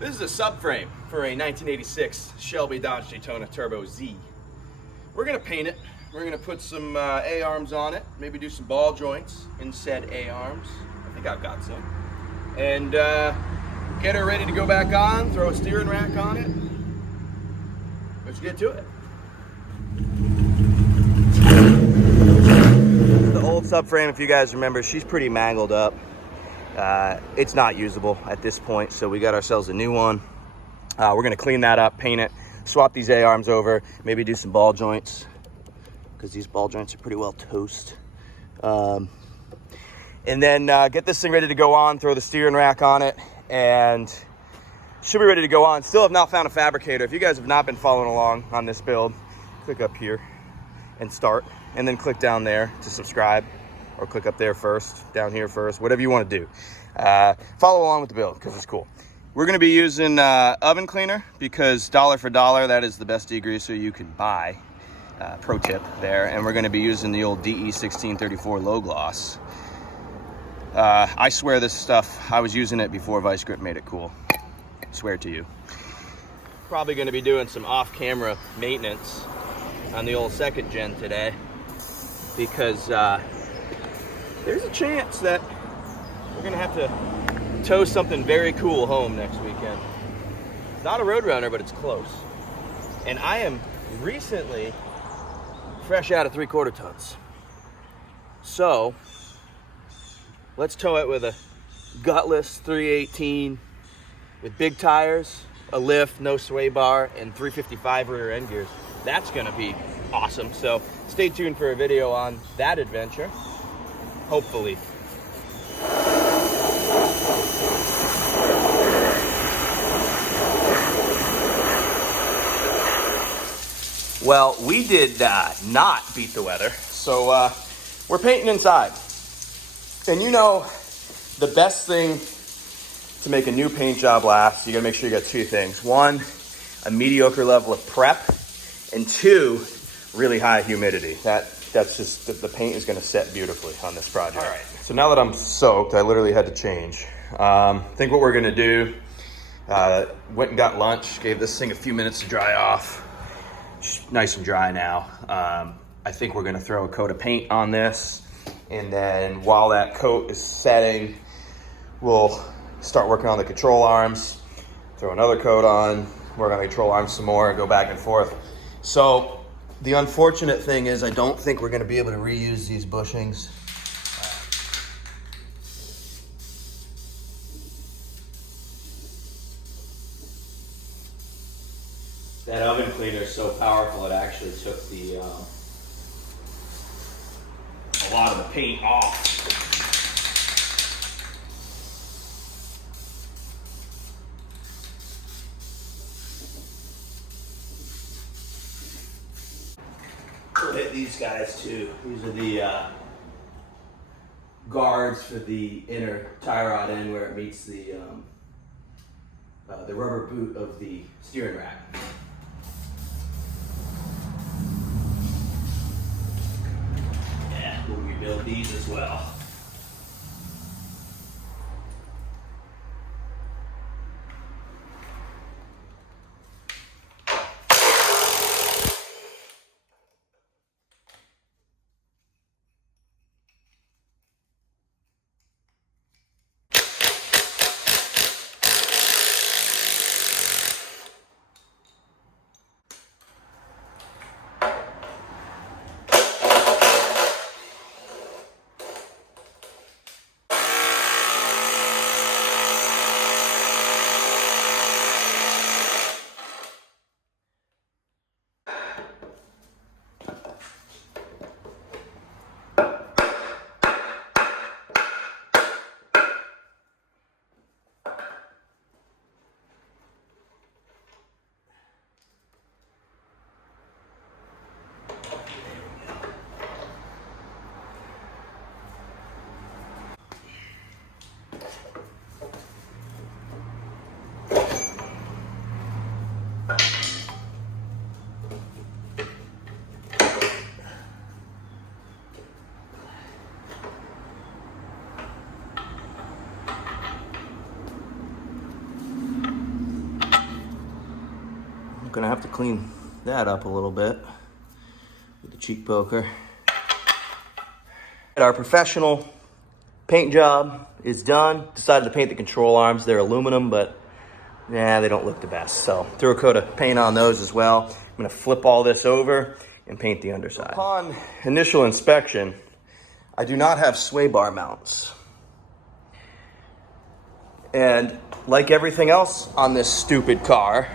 This is a subframe for a 1986 Shelby Daytona Turbo Z. We're gonna paint it. We're gonna put some A-arms on it, maybe do some ball joints in said A-arms. I think I've got some. And get her ready to go back on, throw a steering rack on it. Let's get to it. The old subframe, if you guys remember, she's pretty mangled up. It's not usable at this point, so we got ourselves a new one. We're gonna clean that up, paint it, swap these A-arms over, maybe do some ball joints, because these ball joints are pretty well toast. And then get this thing ready to go on, throw the steering rack on it, and should be ready to go on. Still have not found a fabricator. If you guys have not been following along on this build, click up here and start, and then click down there to subscribe, or click up there first, down here first, whatever you want to do. Follow along with the build because it's cool. We're going to be using oven cleaner because dollar for dollar, that is the best degreaser you can buy. Pro tip there. And we're going to be using the old DE 1634 low gloss. I swear this stuff, I was using it before Vice Grip made it cool. Swear to you. Probably going to be doing some off-camera maintenance on the old second gen today because there's a chance that we're gonna have to tow something very cool home next weekend. It's not a Roadrunner, but it's close. And I am recently fresh out of 3/4 tons. So let's tow it with a gutless 318 with big tires, a lift, no sway bar, and 355 rear end gears. That's gonna be awesome. So stay tuned for a video on that adventure. Hopefully. Well, we did not beat the weather, so we're painting inside. And you know, the best thing to make a new paint job last, you gotta make sure you got two things. One, a mediocre level of prep, and two, really high humidity. That's just, the paint is gonna set beautifully on this project. All right, so now that I'm soaked, I literally had to change. I think what we're gonna do, went and got lunch, gave this thing a few minutes to dry off. It's nice and dry now. I think we're gonna throw a coat of paint on this, and then while that coat is setting, we'll start working on the control arms, throw another coat on, work on the control arms some more, go back and forth. So, the unfortunate thing is I don't think we're gonna be able to reuse these bushings. That oven cleaner is so powerful it actually took the a lot of the paint off. We'll hit these guys too. These are the guards for the inner tie rod end where it meets the rubber boot of the steering rack. Yeah, we'll rebuild these as well. gonna have to clean that up a little bit with the cheek poker. Our professional paint job is done. Decided to paint the control arms. They're aluminum, but yeah, they don't look the best. So threw a coat of paint on those as well. I'm gonna flip all this over and paint the underside. Upon initial inspection, I do not have sway bar mounts. And like everything else on this stupid car,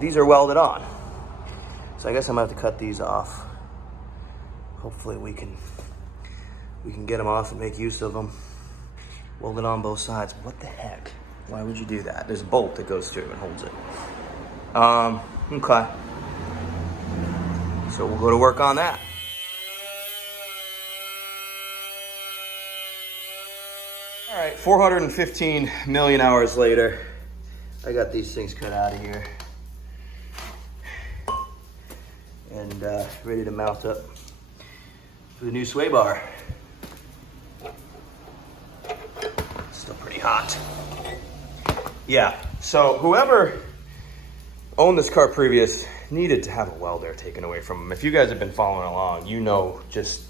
these are welded on. So I guess I'm gonna have to cut these off. Hopefully we can get them off and make use of them. Weld it on both sides. What the heck? Why would you do that? There's a bolt that goes through and holds it. Okay. So we'll go to work on that. All right, 415 million hours later, I got these things cut out of here and ready to mount up for the new sway bar. It's still pretty hot. Yeah, so whoever owned this car previous needed to have a welder taken away from him. If you guys have been following along, you know just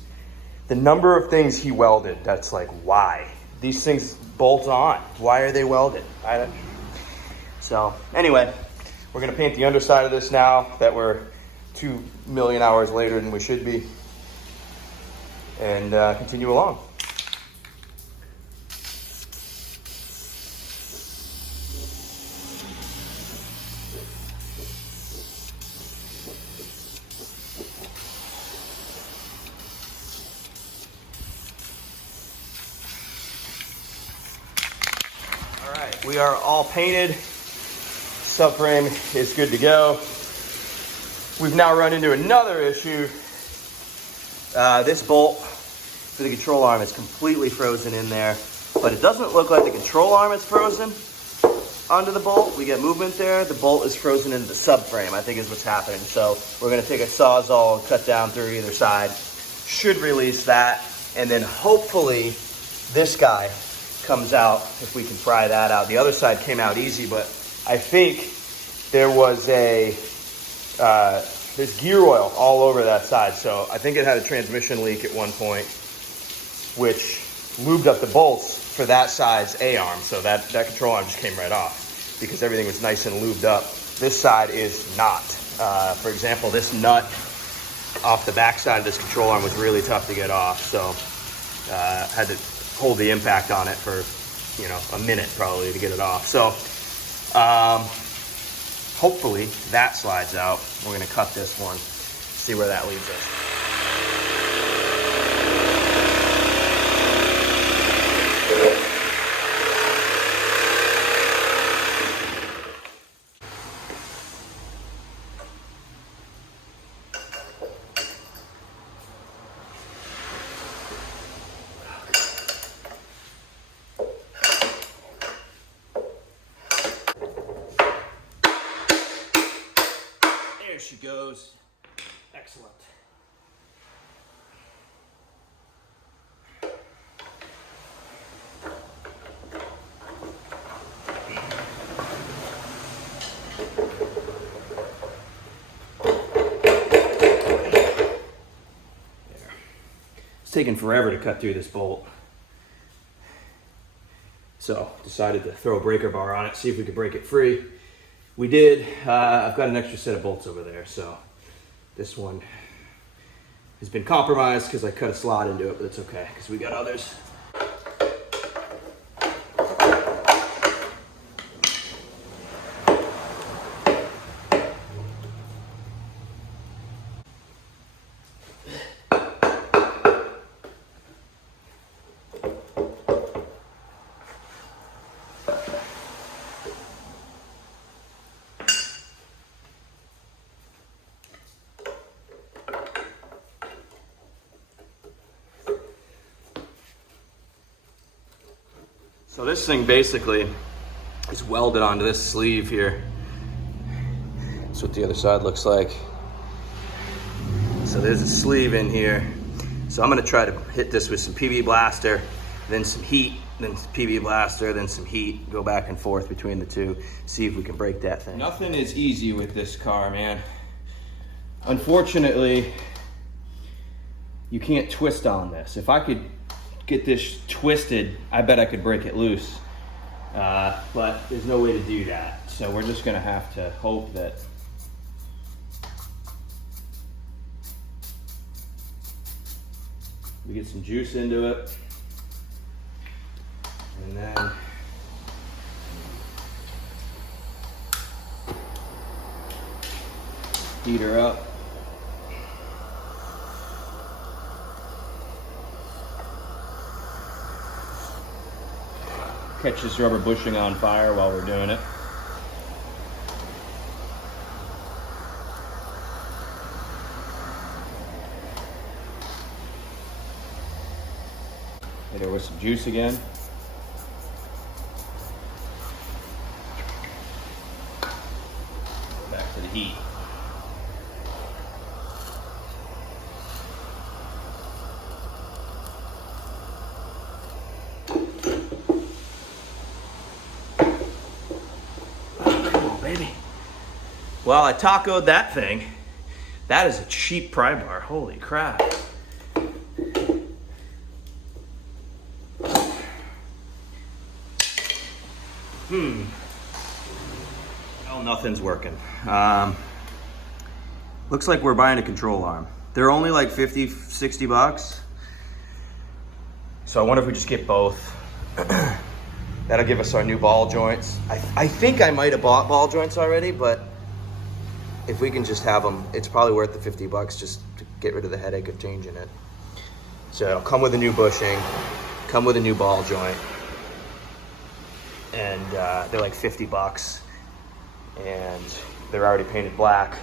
the number of things he welded. That's like, why? These things bolt on. Why are they welded? So anyway, we're gonna paint the underside of this now that we're 2 million hours later than we should be, and continue along. We are all painted. Subframe is good to go. We've now run into another issue. This bolt for the control arm is completely frozen in there, but it doesn't look like the control arm is frozen onto the bolt. We get movement there. The bolt is frozen into the subframe, I think is what's happening. So we're gonna take a Sawzall and cut down through either side. Should release that, and then hopefully this guy comes out if we can pry that out. The other side came out easy, but I think there was there's gear oil all over that side. So I think it had a transmission leak at one point, which lubed up the bolts for that side's A-arm. So that control arm just came right off because everything was nice and lubed up. This side is not. For example, this nut off the back side of this control arm was really tough to get off. So had to hold the impact on it for, a minute probably to get it off. So hopefully that slides out. We're gonna cut this one, see where that leads us. There she goes. Excellent. It's taken forever to cut through this bolt. So decided to throw a breaker bar on it, see if we could break it free. We did. I've got an extra set of bolts over there, so this one has been compromised because I cut a slot into it, but it's okay because we got others. So this thing basically is welded onto this sleeve here. That's what the other side looks like. So there's a sleeve in here. So I'm gonna try to hit this with some PV Blaster, then some heat, then PB blaster, then some heat, go back and forth between the two, see if we can break that thing. Nothing is easy with this car, man. Unfortunately, you can't twist on this. If I could get this twisted, I bet I could break it loose. But there's no way to do that. So we're just gonna have to hope that we get some juice into it. And then heat her up. Catch this rubber bushing on fire while we're doing it. Hit her with some juice again. Back to the heat. Well, I tacoed that thing. That is a cheap pry bar. Holy crap. Well, nothing's working. Looks like we're buying a control arm. They're only like 50, 60 bucks. So I wonder if we just get both. That'll give us our new ball joints. I think I might have bought ball joints already, but if we can just have them, it's probably worth the 50 bucks just to get rid of the headache of changing it. So it'll come with a new bushing, come with a new ball joint, and they're like 50 bucks, and they're already painted black.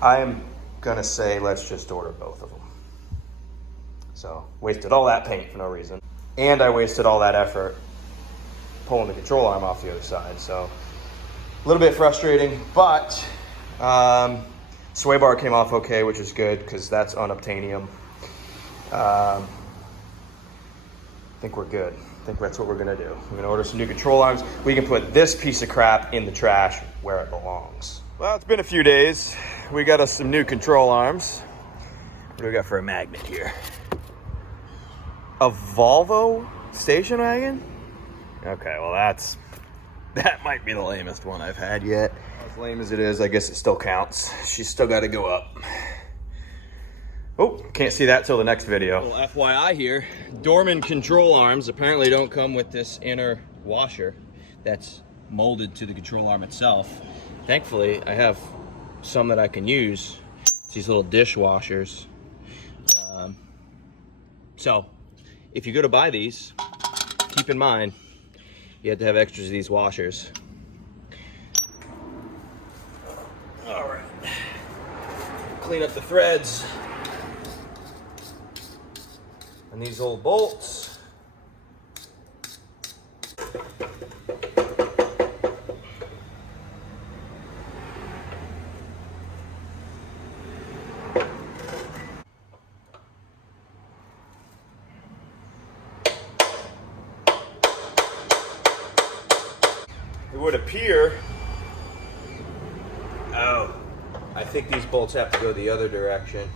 I am gonna say let's just order both of them. So wasted all that paint for no reason, and I wasted all that effort pulling the control arm off the other side. So a little bit frustrating, but sway bar came off okay, which is good because that's unobtainium. I think we're good. I think that's what we're gonna do. We're gonna order some new control arms. We can put this piece of crap in the trash where it belongs. Well, it's been a few days. We got us some new control arms. What do we got for a magnet here? A Volvo station wagon? Okay, well that might be the lamest one I've had yet. As lame as it is, I guess it still counts. She's still got to go up. Oh, can't see that till the next video. Little FYI here, Dorman control arms apparently don't come with this inner washer that's molded to the control arm itself. Thankfully, I have some that I can use. It's these little dishwashers. So, if you go to buy these, keep in mind, you have to have extras of these washers. All right. Clean up the threads and these old bolts. It would appear, oh, I think these bolts have to go the other direction.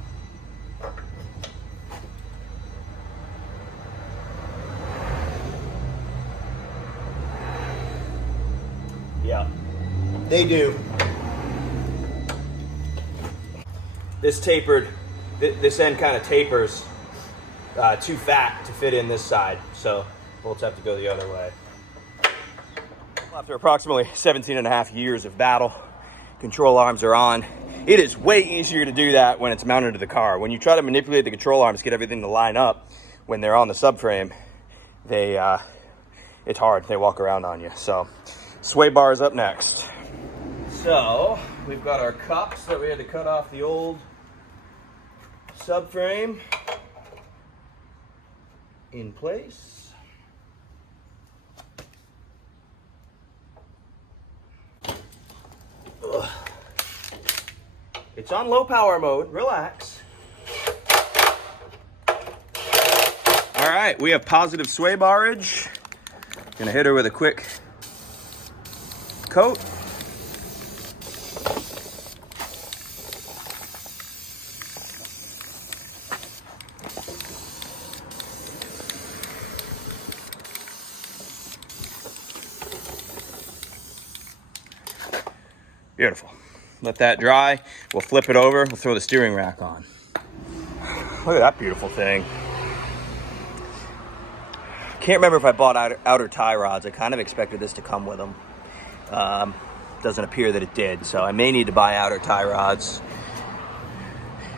Yeah, they do. This tapered, this end kind of tapers too fat to fit in this side, so bolts have to go the other way. After approximately 17 and a half years of battle, control arms are on. It is way easier to do that when it's mounted to the car. When you try to manipulate the control arms, get everything to line up when they're on the subframe, it's hard. They walk around on you. So, sway bar is up next. So, we've got our cups that we had to cut off the old subframe in place. Ugh. It's on low power mode, relax. right, we have positive sway barrage. Gonna hit her with a quick coat. Beautiful. Let that dry. We'll flip it over. We'll throw the steering rack on. Look at that beautiful thing. Can't remember if I bought outer tie rods. I kind of expected this to come with them. Doesn't appear that it did, so I may need to buy outer tie rods.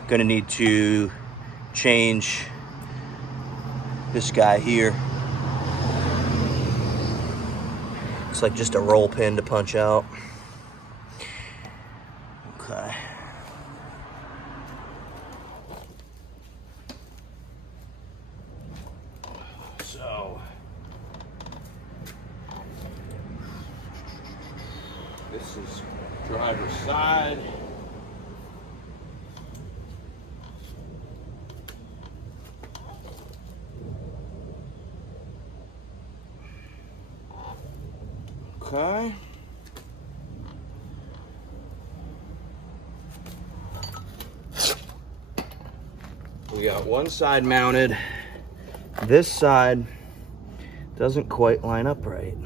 Gonna need to change this guy here. It's like just a roll pin to punch out. Okay. So this is driver's side. Okay. We got one side mounted. This side doesn't quite line up right.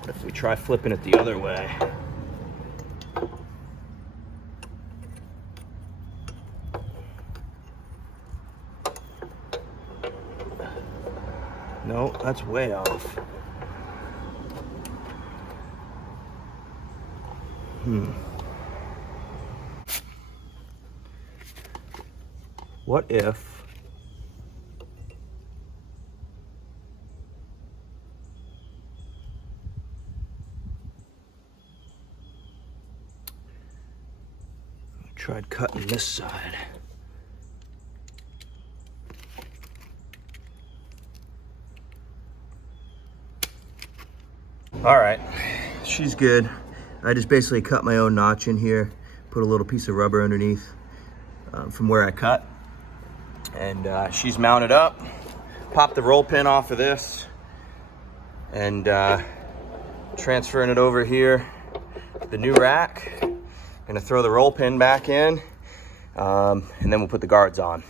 What if we try flipping it the other way? No, that's way off. What if I tried cutting this side? All right, she's good. I just basically cut my own notch in here, put a little piece of rubber underneath from where I cut, and she's mounted up. Pop the roll pin off of this, and transferring it over here to the new rack. Gonna throw the roll pin back in, and then we'll put the guards on.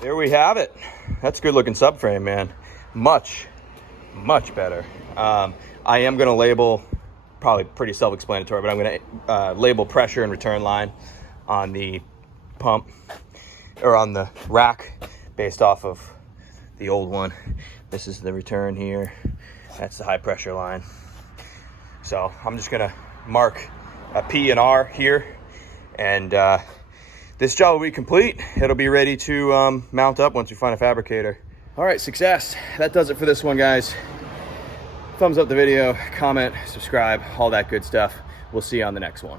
There we have it. That's a good looking subframe, man. Much better. I am gonna label, probably pretty self-explanatory, but I'm gonna label pressure and return line on the pump, or on the rack, based off of the old one. This is the return here. That's the high pressure line. So I'm just gonna mark a P and R here, and this job will be complete. It'll be ready to mount up once we find a fabricator. All right, success. That does it for this one, guys. Thumbs up the video, comment, subscribe, all that good stuff. We'll see you on the next one.